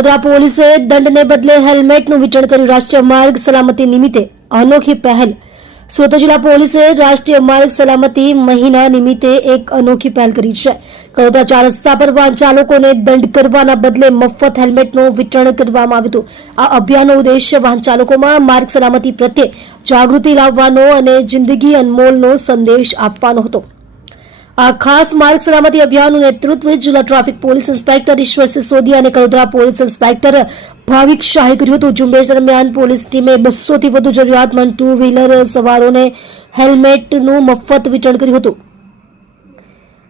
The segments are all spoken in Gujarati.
કડોદરા પોલીસે દંડને બદલે હેલ્મેટનું વિતરણ કર્યું. રાષ્ટ્રીય માર્ગ સલામતી નિમિત્તે અનોખી પહેલ. સુરત જિલ્લા પોલીસે રાષ્ટ્રીય માર્ગ સલામતી મહિના નિમિત્તે એક અનોખી પહેલ કરી છે. કડોદરા 4 રસ્તા પર વાહન ચાલકોને દંડ કરવાના બદલે મફત હેલ્મેટનું વિતરણ કરવામાં આવ્યું હતું. આ અભિયાનનો ઉદ્દેશ્ય વાહન ચાલકોમાં માર્ગ સલામતી પ્રત્યે જાગૃતિ લાવવાનો અને જિંદગી અનમોલનો સંદેશ આપવાનો હતો. આ ખાસ માર્ગ સલામતી અભિયાનનું નેતૃત્વ જિલ્લા traffic police inspector Ishwarsinh Sodiya અને કડોદરા પોલીસ ઇન્સ્પેક્ટર ભાવિક શાહે કર્યું હતું. ઝુંબેશ દરમિયાન પોલીસ ટીમે 200 થી વધુ જરૂરિયાતમંદ ટુ વ્હીલર સવારોને હેલ્મેટનું મફત વિતરણ કર્યું હતું.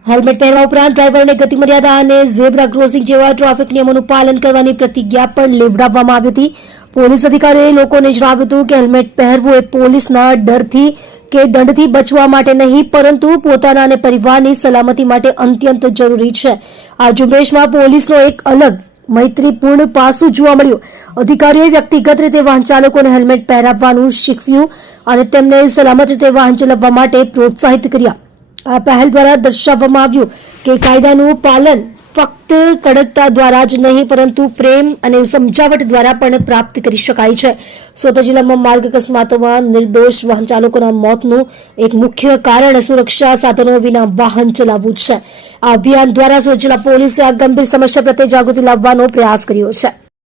હેલ્મેટ પહેરવા ઉપરાંત ડ્રાઈવરને ગતિ મર્યાદા અને ઝેબ્રા ક્રોસિંગ જેવા ટ્રાફિક નિયમોનું પાલન કરવાની પ્રતિજ્ઞા પણ લેવડાવવામાં આવી હતી. પોલીસ અધિકારીઓએ લોકોને જણાવ્યું હતું કે હેલ્મેટ પહેરવું એ પોલીસના ડરથી કે દંડથી બચવા માટે નહીં, પરંતુ પોતાના અને પરિવારની સલામતી માટે અત્યંત જરૂરી છે. આ ઝુંબેશમાં પોલીસનો એક અલગ મૈત્રીપૂર્ણ પાસું જોવા મળ્યું. અધિકારીઓએ વ્યક્તિગત રીતે વાહન ચાલકોને હેલ્મેટ પહેરાવવાનું શીખવ્યું અને તેમને સલામત રીતે વાહન ચલાવવા માટે પ્રોત્સાહિત કર્યા. આ પહેલ દ્વારા દર્શાવવામાં આવ્યું કે કાયદાનું પાલન ફક્ત કડકતા દ્વારા જ નહીં, પરંતુ પ્રેમ અને સમજાવટ દ્વારા પણ પ્રાપ્ત કરી શકાય છે. સુરત જિલ્લામાં માર્ગ અકસ્માતોમાં નિર્દોષ વાહન ચાલકોના મોતનું એક મુખ્ય કારણ સુરક્ષા સાધનો વિના વાહન ચલાવવું છે. આ અભિયાન દ્વારા સુરત જિલ્લા પોલીસે આ ગંભીર સમસ્યા પ્રત્યે જાગૃતિ લાવવાનો પ્રયાસ કર્યો છે.